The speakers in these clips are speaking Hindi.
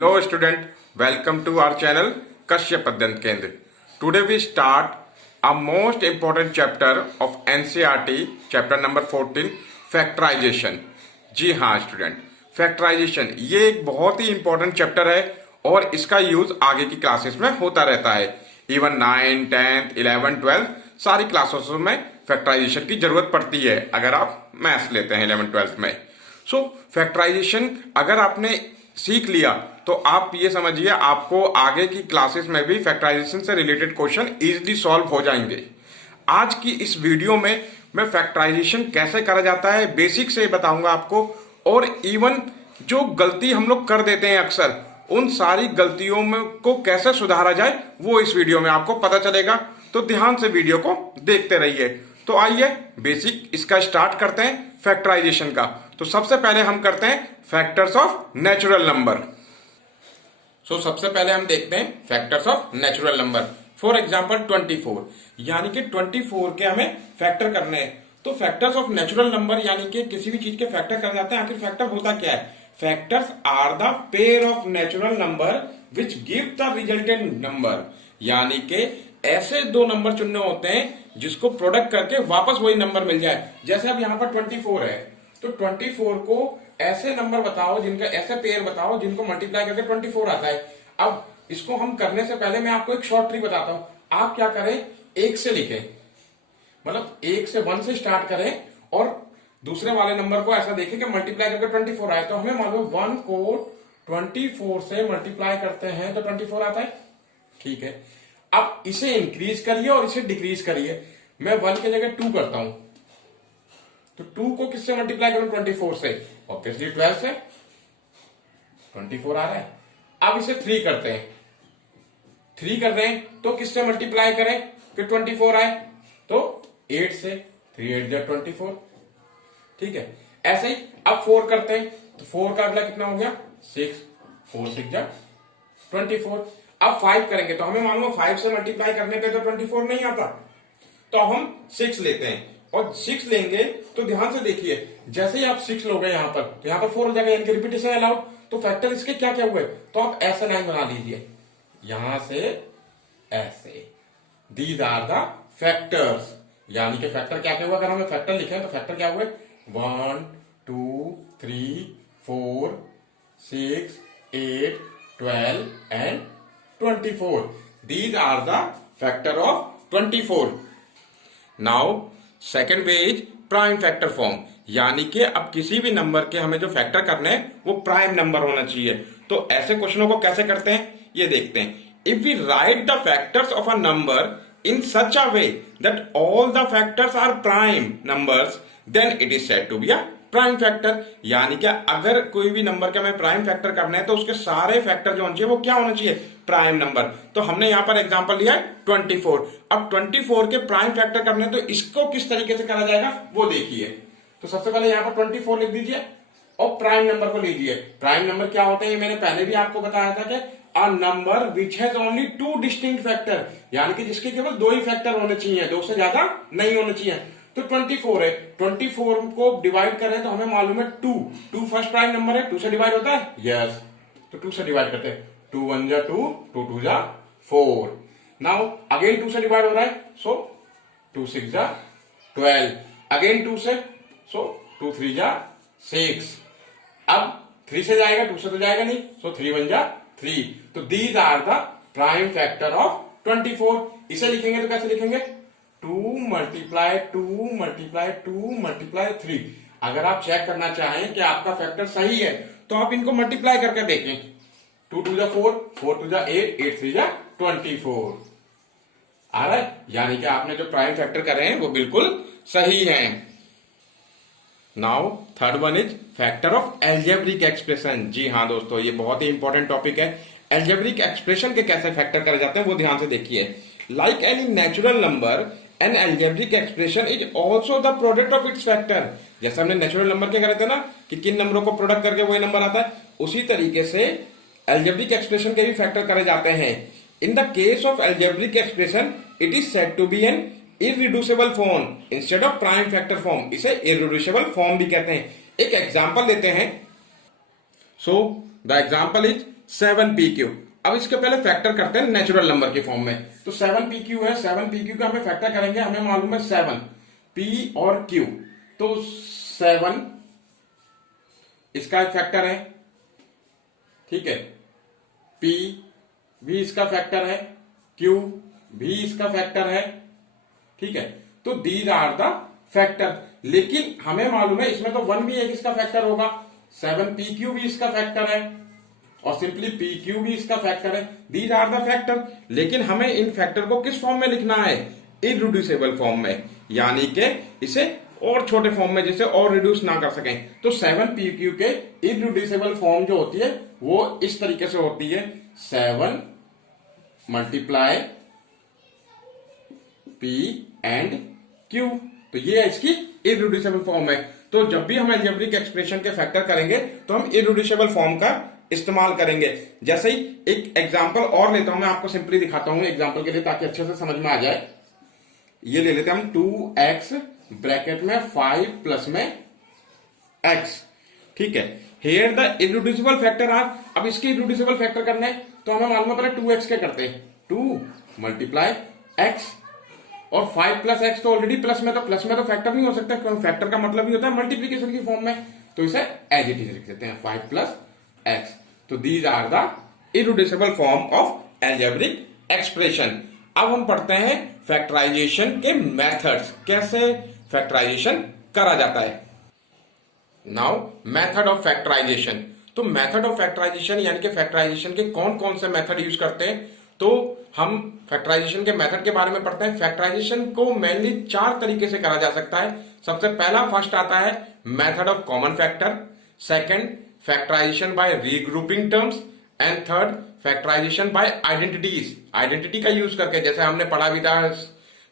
Hello student, welcome to our channel Kashyap Adhyant Kendra. Today we start a most important chapter of NCERT, chapter number 14, factorization. जी हाँ स्टूडेंट, फैक्टराइजेशन ये एक बहुत ही इंपॉर्टेंट चैप्टर है और इसका यूज आगे की क्लासेस में होता रहता है। इवन 9, 10, 11, 12 सारी क्लासेस में फैक्टराइजेशन की जरूरत पड़ती है अगर आप मैथ्स लेते हैं 11, 12 में। सो फैक्टराइजेशन अगर आपने सीख लिया तो आप ये समझिए आपको आगे की क्लासेस में भी फैक्टराइजेशन से रिलेटेड क्वेश्चन इजीली सॉल्व हो जाएंगे। आज की इस वीडियो में मैं फैक्टराइजेशन कैसे करा जाता है बेसिक से बताऊंगा आपको, और इवन जो गलती हम लोग कर देते हैं अक्सर उन सारी गलतियों में को कैसे सुधारा जाए वो इस वीडियो में आपको पता चलेगा। तो ध्यान से वीडियो को देखते रहिए। तो आइए बेसिक इसका स्टार्ट करते हैं फैक्टराइजेशन का। तो सबसे पहले हम करते हैं फैक्टर्स ऑफ नेचुरल नंबर। सो सबसे पहले हम देखते हैं factors of natural number. For example 24, यानी कि 24 के हमें फैक्टर करने हैं। तो फैक्टर्स ऑफ नेचुरल नंबर यानी कि किसी भी चीज के फैक्टर कर जाते हैं। आखिर फैक्टर होता क्या है? Factors are the pair of natural number which give the resultant number, यानी कि ऐसे दो नंबर चुनने होते हैं जिसको प्रोडक्ट करके वापस वही नंबर मिल जाए। जैसे अब यहाँ पर 24 है तो 24 को ऐसे नंबर बताओ जिनका ऐसे पेयर बताओ जिनको मल्टीप्लाई करके 24 आता है। अब इसको हम करने से पहले मैं आपको एक शॉर्ट ट्रिक बताता हूं। आप क्या करें, एक से लिखें, मतलब एक से 1 से स्टार्ट करें और दूसरे वाले नंबर को ऐसा देखें कि मल्टीप्लाई करके 24 आए। तो हमें मालूम 1 को 24 से मल्टीप्लाई करते हैं तो 24 आता है। ठीक है, अब इसे इंक्रीज करिए और इसे डिक्रीज करिए। मैं 1 की जगह 2 करता हूं तो 2 को किससे मल्टीप्लाई करूं? 24 से, ऑब्वियसली 12 से। 24 आ रहा है। अब इसे 3 करते हैं, 3 कर रहे हैं तो किससे मल्टीप्लाई करें कि 24 आए? तो 8 से, 3 8 जा 24। ठीक है, ऐसे ही अब 4 करते हैं तो 4 का अगला कितना हो गया? 6, 4 6 जा 24। अब 5 करेंगे तो हमें मालूम 5 से मल्टीप्लाई करने पे तो 24 नहीं आता, तो हम 6 लेते हैं और 6 लेंगे तो ध्यान से देखिए, जैसे ही आप 6 लोगे यहां पर तो यहां पर 4 हो जाएगा, यानी कि रिपीटेशन अलाउड। तो फैक्टर इसके क्या क्या हुए? तो आप ऐसा लाइन बना लीजिए, यहां से ऐसे, दीज आर द फैक्टर्स, यानी कि फैक्टर क्या क्या हुआ? अगर हमें फैक्टर लिखे तो फैक्टर क्या हुए? 1 2 3 4 6 8 12 and 24। These are the factor of 24। Now second way is prime factor form, यानी कि अब किसी भी नंबर के हमें जो फैक्टर करने हैं वो प्राइम नंबर होना चाहिए। तो ऐसे क्वेश्चनों को कैसे करते हैं ये देखते हैं। If we write the factors of a number in such a way that all the factors are prime numbers then it is said to be a prime factor, यानी कि अगर कोई भी नंबर का हमें प्राइम फैक्टर करना है तो उसके सारे फैक्टर जो होने चाहिए वो क्या होना चाहिए? Prime number. तो हमने यहां पर एग्जांपल लिया है 24। अब 24 के प्राइम फैक्टर करने तो इसको किस तरीके से करा जाएगा वो देखिए। तो सबसे पहले यहां पर 24 लिख दीजिए और प्राइम नंबर को लीजिए। प्राइम नंबर क्या होते हैं मैंने पहले भी आपको बताया था कि a number which has only 2 distinct factor, यानी कि जिसके केवल 2 ही फैक्टर होने चाहिए, 2 से ज्यादा नहीं होने चाहिए। तो 24 है, 24 को डिवाइड करें तो हमें मालूम है 2 फर्स्ट प्राइम नंबर है, 2 से डिवाइड होता है। यस, तो 2 से डिवाइड करते हैं। 2 1 जा 2, 2 2 जा 4। नाउ अगेन 2 से डिवाइड हो रहा है, सो 2 6 जा 12। अगेन 2 से, सो 2 3 जा 6। अब 3 से जाएगा, 2 से तो जाएगा नहीं, सो 3 1 जा 3। तो these are the prime factor of 24। इसे लिखेंगे तो कैसे लिखेंगे? 2 मल्टीप्लाई 2 मल्टीप्लाई 2 मल्टीप्लाई 3। अगर आप चेक करना चाहें कि आपका फैक्टर सही है तो आप इनको मल्टीप्लाई करके देखें। 2 2 जा 4, 4 2 जा 8, 8 3 जा 24 आ रहा है, यानी कि आपने जो प्राइम फैक्टर करे हैं वो बिल्कुल सही है। Now third one is factor of algebraic expression. जी हाँ दोस्तों, ये बहुत ही इंपॉर्टेंट टॉपिक है। एल्जेब्रिक एक्सप्रेशन के कैसे फैक्टर करे जाते हैं वो ध्यान से देखिए। Like any natural number an algebraic expression is also the product of its factor. जैसे हमने नेचुरल नंबर के करे थे ना कि किन नंबरों को प्रोडक्ट करके वही नंबर आता है, उसी तरीके से एल्जेब्रिक एक्सप्रेशन के भी फैक्टर करे जाते हैं। In the case of algebraic expression it is said to be an irreducible form instead of prime factor form. इसे इररिड्यूसिबल फॉर्म भी कहते हैं। एक एग्जांपल लेते हैं। So the example is 7pq। अब इसके पहले फैक्टर करते हैं नेचुरल नंबर की फॉर्म में। तो 7pq है, 7pq का हमें फैक्टर करेंगे, हमें मालूम है 7 p और q, तो 7 इसका एक फैक्टर है, ठीक है, p भी इसका फैक्टर है, q भी इसका फैक्टर है, ठीक है। तो दीज आर द फैक्टर, लेकिन हमें मालूम है इसमें तो 1 भी एक इसका फैक्टर होगा, 7pq भी इसका फैक्टर है और सिंपली pq भी इसका फैक्टर है। दीज आर द फैक्टर, लेकिन हमें इन फैक्टर को किस फॉर्म में लिखना है? इररिड्यूसिबल फॉर्म में, यानी कि इसे और छोटे फॉर्म में जिसे और रिड्यूस ना कर सकें। तो 7pq के इररिड्यूसिबल फॉर्म जो होती है वो इस तरीके से होती है, 7 मल्टीप्लाई p एंड q। तो ये इसकी इररिड्यूसिबल फॉर्म है। तो जब भी हम अलजेब्रिक एक्सप्रेशन के फैक्टर करेंगे तो हम इररिड्यूसिबल फॉर्म का इस्तेमाल करेंगे। जैसे ही एक एग्जांपल और लेता हूं, मैं आपको सिंपली दिखाता हूं एग्जांपल के लिए ताकि अच्छे से समझ में आ जाए। ये ले लेते हैं हम 2x ब्रैकेट में 5 प्लस में x, ठीक है। Here the irreducible factor are, अब इसके इररिड्यूसिबल फैक्टर करने हैं तो हमें मालूम है पहले 2x के करते हैं, 2 मल्टीप्लाई x और 5 प्लस एक्स, तो ऑलरेडी प्लस में तो फैक्टर नहीं हो सकता क्योंकि फैक्टर का मतलब ही होता है मल्टीप्लीकेशन की फॉर्म में, तो इसे एज इट इज लिख देते हैं 5 प्लस एक्स। तो these are the irreducible form of algebraic expression. अब हम पढ़ते हैं फैक्टराइजेशन के मेथड्स, कैसे फैक्टराइजेशन करा जाता है। Now method of factorisation. तो मेथड ऑफ फैक्टराइजेशन यानी कि फैक्टराइजेशन के कौन कौन से मेथड यूज करते हैं, तो हम फैक्टराइजेशन के मेथड के बारे में पढ़ते हैं। फैक्टराइजेशन को मेनली 4 तरीके से करा जा सकता है। सबसे पहला फर्स्ट आता है method of common factor, second factorisation by regrouping terms, and third factorisation by identities, identity का यूज करके, जैसे हमने पढ़ा भी था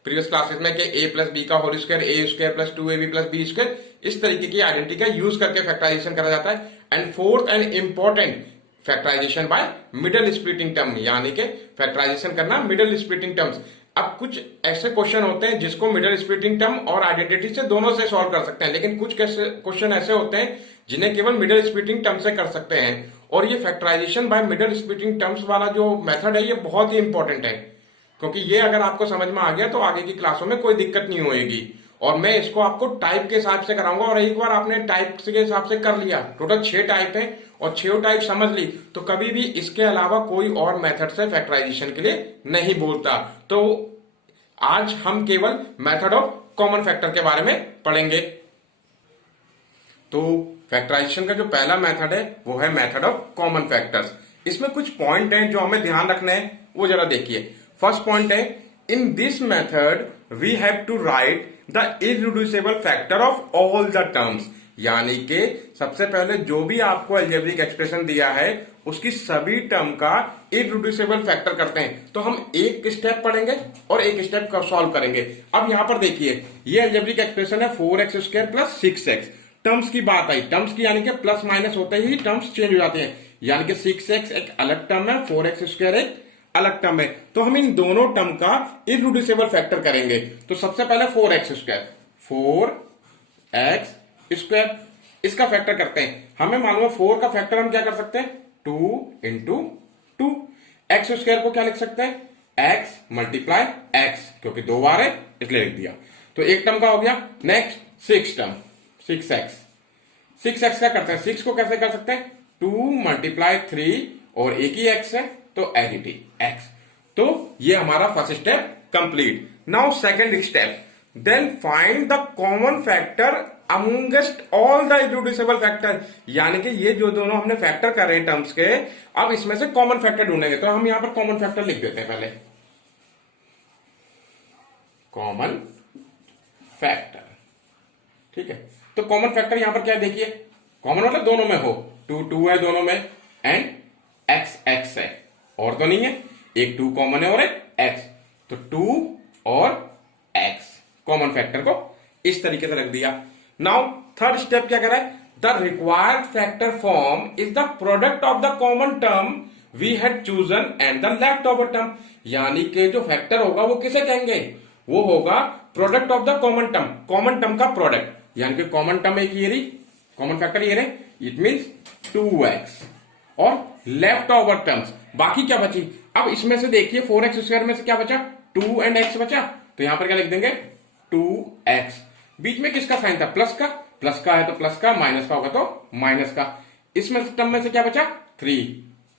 प्रीवियस क्लासेस में कि a प्लस बी का whole square, A square plus 2ab plus B square, इस तरीके की आइडेंटिटी का यूज करके फैक्टराइजेशन करा जाता है। And fourth and important factorisation by middle splitting term, यानी कि फैक्टराइजेशन करना मिडल स्प्लिटिंग टर्म्स। अब कुछ ऐसे क्वेश्चन होते हैं जिसको मिडल स्प्लिटिंग टर्म और आइडेंटिटी से दोनों से सॉल्व कर सकते हैं, लेकिन कुछ क्वेश्चन ऐसे होते हैं जिन्हें केवल मिडल स्प्लिटिंग टर्म से कर सकते हैं। और ये factorisation by middle splitting terms वाला जो मेथड है ये बहुत ही इंपॉर्टेंट है, क्योंकि ये अगर आपको समझ में आ गया तो आगे की क्लासों में कोई दिक्कत नहीं होगी। और मैं इसको आपको टाइप के हिसाब से कराऊंगा, और एक बार आपने टाइप के हिसाब से कर लिया, टोटल 6 टाइप है और 6 टाइप समझ ली, तो कभी भी इसके अलावा कोई और मेथड से फैक्टराइजेशन के लिए नहीं बोलता। तो आज हम केवल मेथड ऑफ कॉमन फैक्टर के बारे में पढ़ेंगे। तो फैक्टराइजेशन का जो पहला मेथड है वो है मेथड ऑफ कॉमन फैक्टर्स। इसमें कुछ पॉइंट हैं जो हमें ध्यान रखने हैं, वो जरा देखिए। फर्स्ट पॉइंट है, in this method we have to write the irreducible factor of all the terms, यानी कि सबसे पहले जो भी आपको अलजेब्रिक एक्सप्रेशन दिया है उसकी सभी टर्म का इररिड्यूसिबल फैक्टर करते हैं। तो हम एक स्टेप पढ़ेंगे और एक स्टेप सॉल्व करेंगे। अब यहां पर देखिए, ये अलजेब्रिक एक्सप्रेशन है 4x square plus 6x। Terms की बात आई, टर्म्स की यानी कि प्लस माइनस होते ही टर्म्स चेंज हो जाते हैं, यानी कि 6x एक अलग टर्म है, 4x स्क्वायर एक अलग टर्म है। तो हम इन दोनों टर्म का इररिड्यूसिबल फैक्टर करेंगे। तो सबसे पहले 4x स्क्वायर, 4x स्क्वायर, इसका फैक्टर करते हैं। हमें मालूम है 4 का फैक्टर हम क्या कर सकते हैं, 2 इंटू 2। एक्स स्क्वायर को क्या लिख सकते हैं, x मल्टीप्लाई x, क्योंकि 2 बार है इसलिए लिख दिया। तो एक टर्म का हो गया। नेक्स्ट 6 टर्म, 6x, 6x का करते हैं, 6 को कैसे कर सकते हैं, 2 मल्टीप्लाई 3 और एक ही x है तो एज इट इज x। तो ये हमारा first step complete. Now second step, then find the common factor amongst all the irreducible factor, यानी कि ये जो दोनों हमने फैक्टर कर रहे हैं टर्म्स के, अब इसमें से कॉमन फैक्टर ढूंढेंगे। तो हम यहां पर कॉमन फैक्टर लिख देते हैं पहले, कॉमन फैक्टर, ठीक है। तो कॉमन फैक्टर यहां पर क्या है, देखिए, कॉमन मतलब दोनों में हो, 2 2 है दोनों में, एंड x x है, और तो नहीं है, एक 2 कॉमन है और एक x, तो 2 और x कॉमन फैक्टर को इस तरीके से रख दिया। नाउ थर्ड स्टेप क्या कर रहा है, the required factor form is the product of the common term we had chosen and the left over term, यानी कि जो फैक्टर होगा वो किसे कहेंगे, वो होगा product of the common term, common term का प्रोडक्ट, यानी कि कॉमन टर्म एक ये रही, कॉमन फैक्टर ये रहे, इट मीन्स 2x और लेफ्ट ओवर टर्म्स, बाकी क्या बची। अब इसमें से देखिए 4x स्क्वायर में से क्या बचा, 2 एंड x बचा, तो यहां पर क्या लिख देंगे 2x। बीच में किसका साइन था, प्लस का, प्लस का है तो प्लस का, माइनस का होगा तो माइनस का। इसमें टर्म में से क्या बचा 3,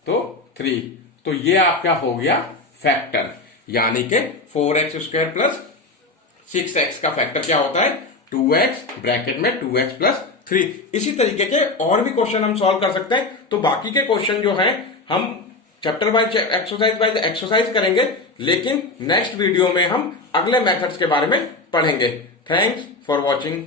तो 3। तो ये आपका हो गया फैक्टर, यानी कि 4x स्क्वायर प्लस 6x का फैक्टर क्या होता है 2x, ब्रैकेट में 2x प्लस 3। इसी तरीके के और भी क्वेश्चन हम सॉल्व कर सकते हैं। तो बाकी के क्वेश्चन जो हैं हम चैप्टर वाइज एक्सरसाइज एक्सरसाइज करेंगे, लेकिन नेक्स्ट वीडियो में हम अगले मेथड्स के बारे में पढ़ेंगे। Thanks for watching.